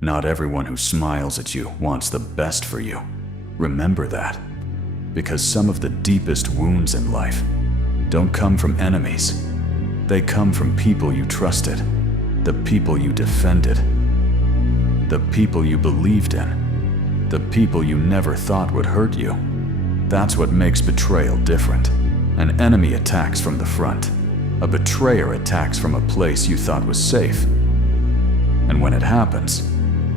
Not everyone who smiles at you wants the best for you. Remember that. Because some of the deepest wounds in life don't come from enemies. They come from people you trusted, the people you defended, the people you believed in, the people you never thought would hurt you. That's what makes betrayal different. An enemy attacks from the front. A betrayer attacks from a place you thought was safe. And when it happens,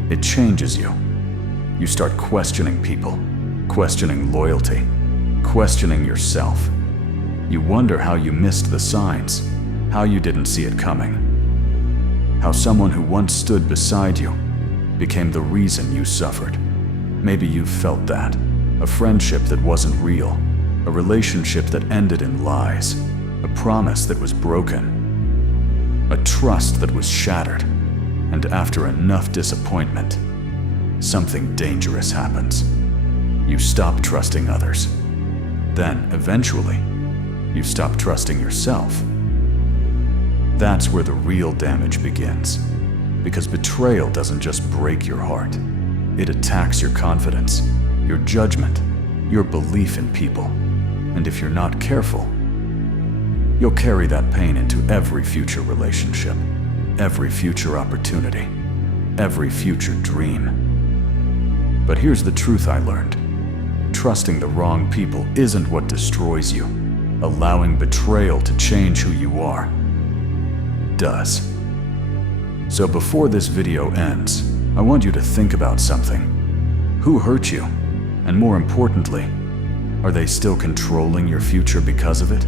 it changes you. You start questioning people, questioning loyalty, questioning yourself. You wonder how you missed the signs, how you didn't see it coming, how someone who once stood beside you became the reason you suffered. Maybe you've felt that. A friendship that wasn't real, a relationship that ended in lies, a promise that was broken, a trust that was shattered, and after enough disappointment, something dangerous happens. You stop trusting others. Then, eventually, you stop trusting yourself. That's where the real damage begins. Because betrayal doesn't just break your heart. It attacks your confidence, your judgment, your belief in people. And if you're not careful, you'll carry that pain into every future relationship, every future opportunity, every future dream. But here's the truth I learned. Trusting the wrong people isn't what destroys you. Allowing betrayal to change who you are does. So before this video ends, I want you to think about something. Who hurt you? And more importantly, are they still controlling your future because of it?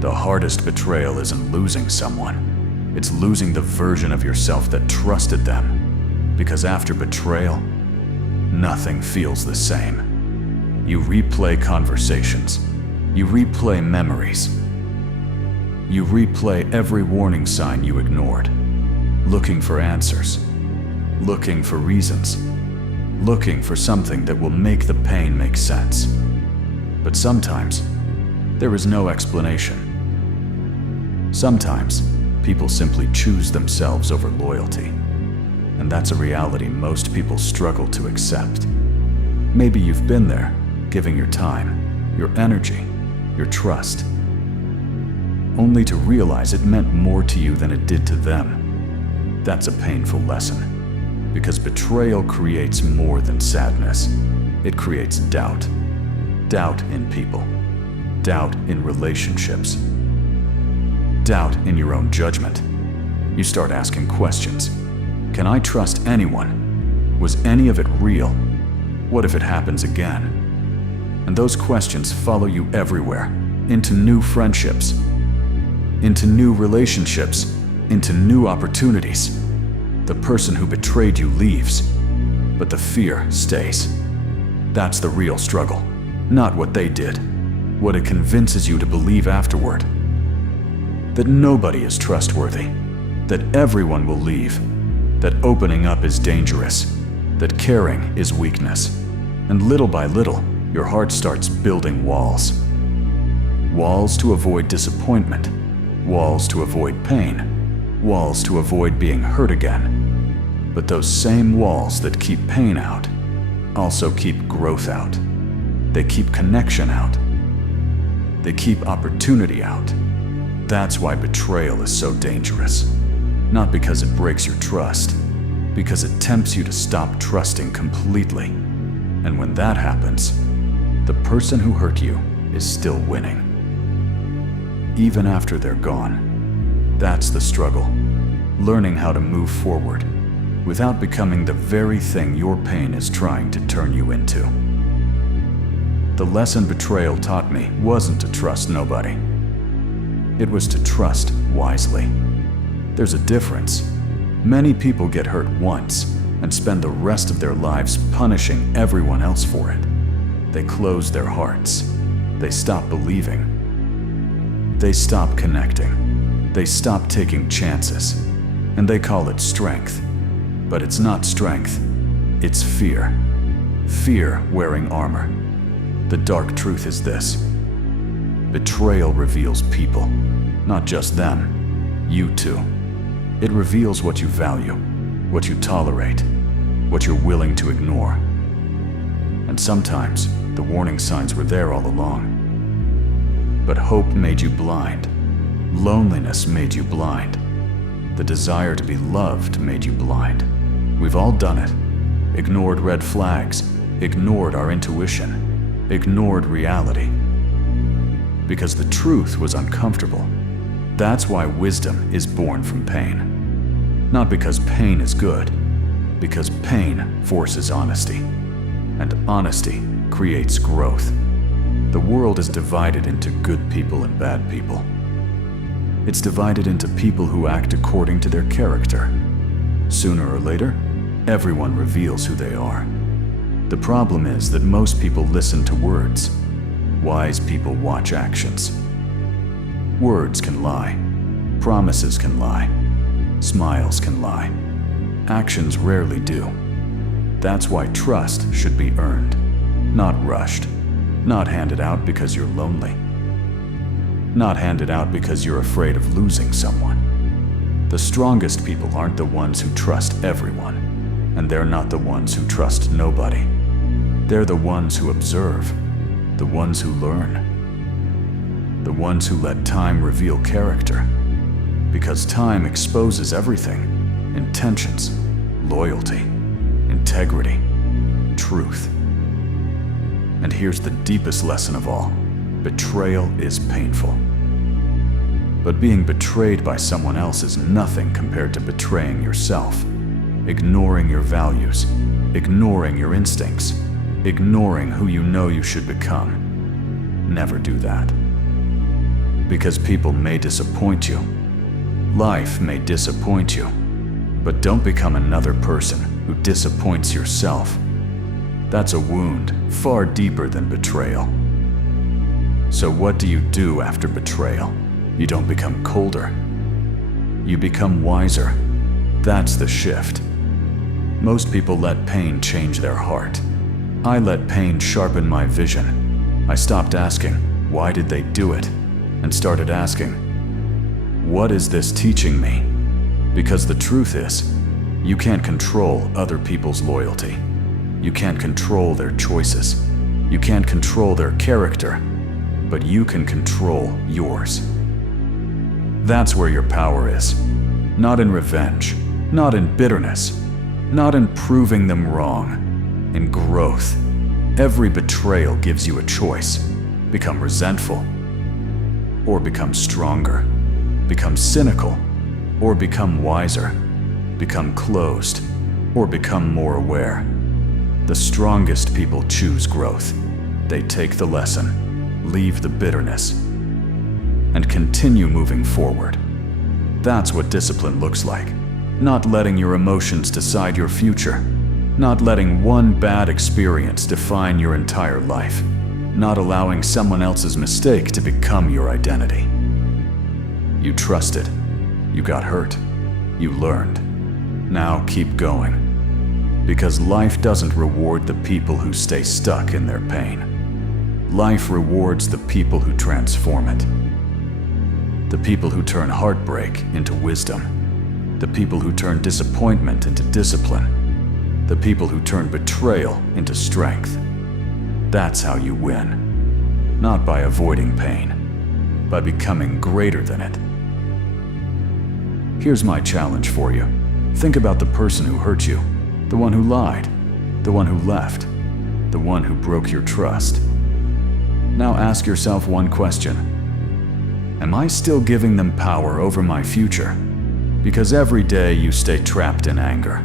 The hardest betrayal isn't losing someone. It's losing the version of yourself that trusted them. Because after betrayal, nothing feels the same. You replay conversations. You replay memories. You replay every warning sign you ignored, looking for answers, looking for reasons, looking for something that will make the pain make sense. But sometimes, there is no explanation. Sometimes, people simply choose themselves over loyalty. And that's a reality most people struggle to accept. Maybe you've been there, giving your time, your energy, your trust, only to realize it meant more to you than it did to them. That's a painful lesson, because betrayal creates more than sadness. It creates doubt. Doubt in people. Doubt in relationships. Doubt in your own judgment. You start asking questions. Can I trust anyone? Was any of it real? What if it happens again? And those questions follow you everywhere, into new friendships, into new relationships, into new opportunities. The person who betrayed you leaves, but the fear stays. That's the real struggle, not what they did, what it convinces you to believe afterward. That nobody is trustworthy, that everyone will leave, that opening up is dangerous, that caring is weakness. And little by little, your heart starts building walls. Walls to avoid disappointment, walls to avoid pain, walls to avoid being hurt again. But those same walls that keep pain out also keep growth out. They keep connection out. They keep opportunity out. That's why betrayal is so dangerous. Not because it breaks your trust, because it tempts you to stop trusting completely. And when that happens, the person who hurt you is still winning. Even after they're gone. That's the struggle. Learning how to move forward without becoming the very thing your pain is trying to turn you into. The lesson betrayal taught me wasn't to trust nobody. It was to trust wisely. There's a difference. Many people get hurt once and spend the rest of their lives punishing everyone else for it. They close their hearts. They stop believing. They stop connecting. They stop taking chances. And they call it strength. But it's not strength. It's fear. Fear wearing armor. The dark truth is this. Betrayal reveals people. Not just them. You too. It reveals what you value. what you tolerate, what you're willing to ignore. And sometimes the warning signs were there all along. But hope made you blind. Loneliness made you blind. The desire to be loved made you blind. We've all done it. Ignored red flags, ignored our intuition, ignored reality. Because the truth was uncomfortable. That's why wisdom is born from pain. Not because pain is good, because pain forces honesty. And honesty creates growth. The world is divided into good people and bad people. It's divided into people who act according to their character. Sooner or later, everyone reveals who they are. The problem is that most people listen to words. Wise people watch actions. Words can lie. Promises can lie. Smiles can lie. Actions rarely do. That's why trust should be earned, not rushed, not handed out because you're lonely. Not handed out because you're afraid of losing someone. The strongest people aren't the ones who trust everyone, and they're not the ones who trust nobody. They're the ones who observe, the ones who learn, the ones who let time reveal character. Because time exposes everything: intentions, loyalty, integrity, truth. And here's the deepest lesson of all: betrayal is painful. But being betrayed by someone else is nothing compared to betraying yourself, ignoring your values, ignoring your instincts, ignoring who you know you should become. Never do that. Because people may disappoint you. Life may disappoint you. But don't become another person who disappoints yourself. That's a wound far deeper than betrayal. So what do you do after betrayal? You don't become colder. You become wiser. That's the shift. Most people let pain change their heart. I let pain sharpen my vision. I stopped asking, why did they do it? And started asking, what is this teaching me? Because the truth is, you can't control other people's loyalty. You can't control their choices. You can't control their character, but you can control yours. That's where your power is. Not in revenge, not in bitterness, not in proving them wrong, in growth. Every betrayal gives you a choice. Become resentful, or become stronger. Become cynical, or become wiser. Become closed, or become more aware. The strongest people choose growth. They take the lesson, leave the bitterness, and continue moving forward. That's what discipline looks like. Not letting your emotions decide your future. Not letting one bad experience define your entire life. Not allowing someone else's mistake to become your identity. You trusted. You got hurt. You learned. Now keep going. Because life doesn't reward the people who stay stuck in their pain. Life rewards the people who transform it. The people who turn heartbreak into wisdom. The people who turn disappointment into discipline. The people who turn betrayal into strength. That's how you win. Not by avoiding pain, by becoming greater than it. Here's my challenge for you. Think about the person who hurt you, the one who lied, the one who left, the one who broke your trust. Now ask yourself one question. Am I still giving them power over my future? Because every day you stay trapped in anger.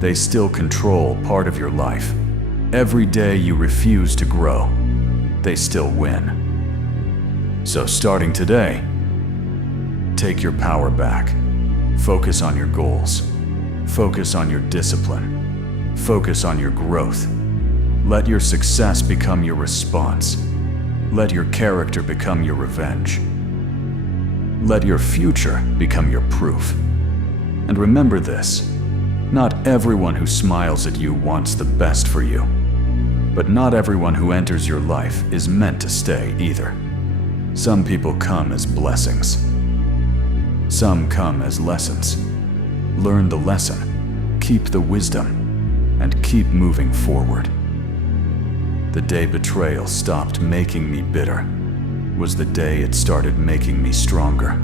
They still control part of your life. Every day you refuse to grow, they still win. So starting today, take your power back. Focus on your goals. Focus on your discipline. Focus on your growth. Let your success become your response. Let your character become your revenge. Let your future become your proof. And remember this, not everyone who smiles at you wants the best for you. But not everyone who enters your life is meant to stay either. Some people come as blessings. Some come as lessons. Learn the lesson keep the wisdom and keep moving forward. The day betrayal stopped making me bitter was the day it started making me stronger.